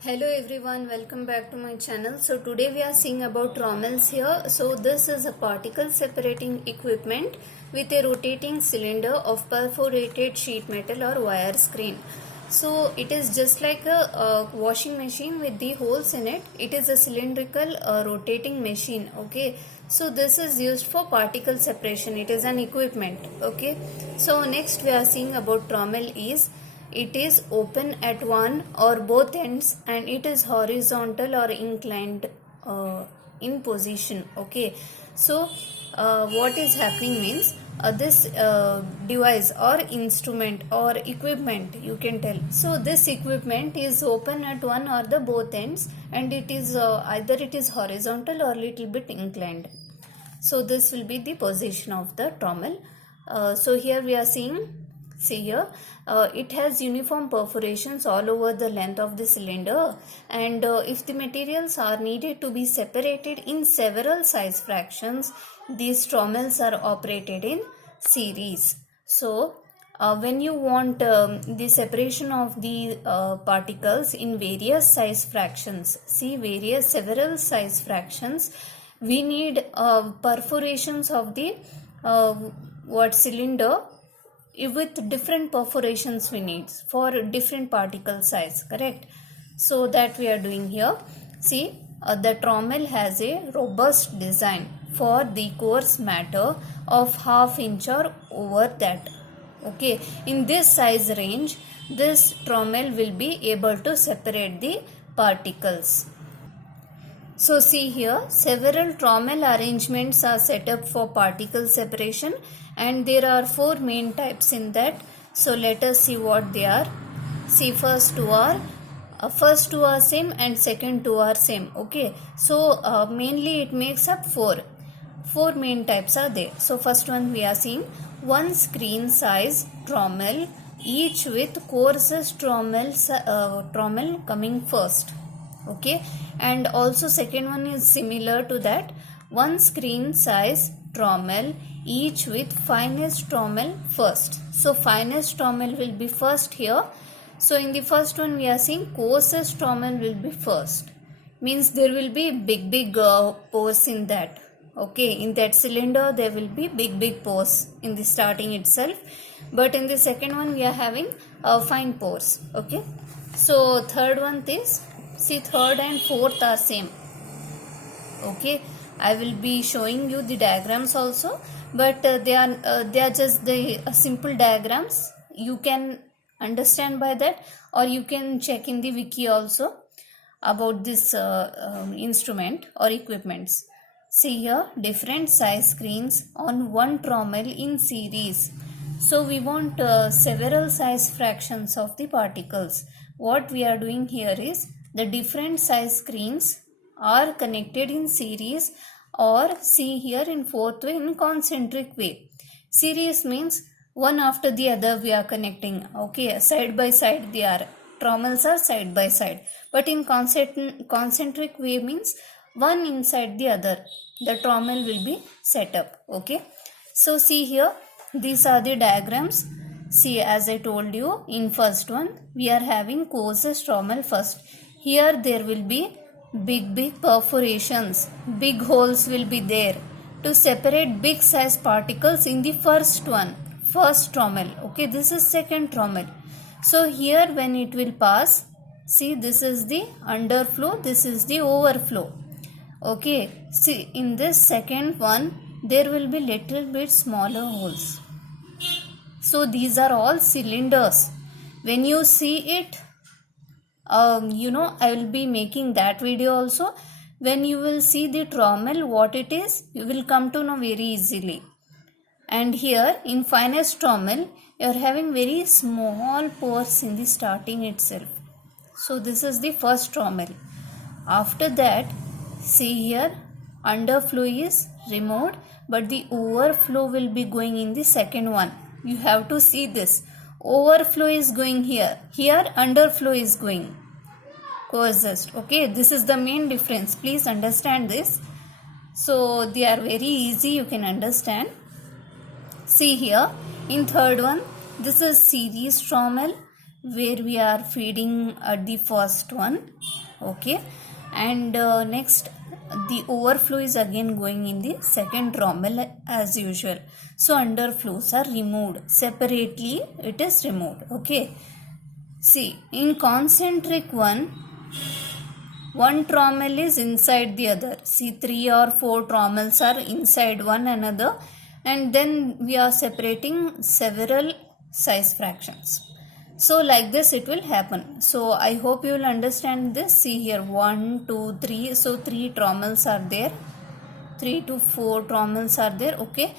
Hello everyone, welcome back to my channel. So today we are seeing about trommels here. So this is a particle separating equipment with a rotating cylinder of perforated sheet metal or wire screen. So it is just like a washing machine with the holes in it. It is a cylindrical rotating machine. Okay. So this is used for particle separation. It is an equipment. Okay. So next we are seeing about trommel is it is open at one or both ends and it is horizontal or inclined in position. Okay, so what is happening means this device or instrument or equipment, you can tell. So this equipment is open at one or the both ends and it is either it is horizontal or little bit inclined. So this will be the position of the trommel. So here we are seeing, see here, it has uniform perforations all over the length of the cylinder, and if the materials are needed to be separated in several size fractions, these trommels are operated in series. So when you want the separation of the particles in various size fractions, see several size fractions, we need perforations of the cylinder with different perforations we need for different particle size, correct? So that we are doing here. See, the trommel has a robust design for the coarse matter of ½ inch or over that. Okay, in this size range, this trommel will be able to separate the particles. So see here, several trommel arrangements are set up for particle separation and there are 4 main types in that. So let us see what they are. See, first two are same and second two are same. Okay, so mainly it makes up 4 main types are there. So first one we are seeing one screen size trommel, each with coarsest trommel coming first. Okay, and also second one is similar to that, one screen size trommel, each with finest trommel first. So finest trommel will be first here. So in the first one we are seeing coarsest trommel will be first, means there will be big pores in that. Okay, in that cylinder there will be big pores in the starting itself, but in the second one we are having fine pores. Okay, so third one is, see, third and fourth are same. Okay, I will be showing you the diagrams also, but they are just the simple diagrams. You can understand by that, or you can check in the wiki also about this instrument or equipments. See here, different size screens on one trommel in series. So we want several size fractions of the particles. What we are doing here is the different size screens are connected in series, or see here in fourth way, in concentric way. Series means one after the other we are connecting. Okay, side by side they are, trommels are side by side, but in concentric way means one inside the other the trommel will be set up. Okay, so see here, these are the diagrams. See, as I told you, in first one we are having coarsest trommel first. Here there will be big perforations, big holes will be there to separate big size particles in the first trommel. Okay, this is second trommel. So here when it will pass, see, this is the underflow, this is the overflow. Okay, see, in this second one there will be little bit smaller holes. So these are all cylinders. When you see it, I will be making that video also. When you will see the trommel, what it is, you will come to know very easily. And here in finest trommel, you are having very small pores in the starting itself. So this is the first trommel. After that, see here, underflow is removed, but the overflow will be going in the second one. You have to see this. Overflow is going here. Here underflow is going. Coarsest. Okay, this is the main difference. Please understand this. So they are very easy, you can understand. See here, in third one, this is series trommel. where we are feeding the first one. Okay, and next the overflow is again going in the second trommel as usual. So underflows are removed separately, it is removed. Okay, see, in concentric one trommel is inside the other. See, 3 or 4 trommels are inside one another, and then we are separating several size fractions. So like this it will happen. So I hope you will understand this. See here, 1 2 3, so 3 trommels are there, 3 to 4 trommels are there. Okay,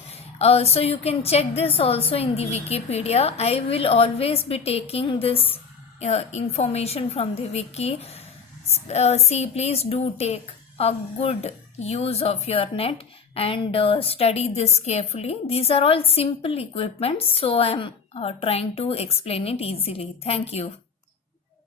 so you can check this also in the Wikipedia. I will always be taking this information from the wiki. See, please do take a good use of your net and study this carefully. These are all simple equipments, so I am trying to explain it easily. Thank you.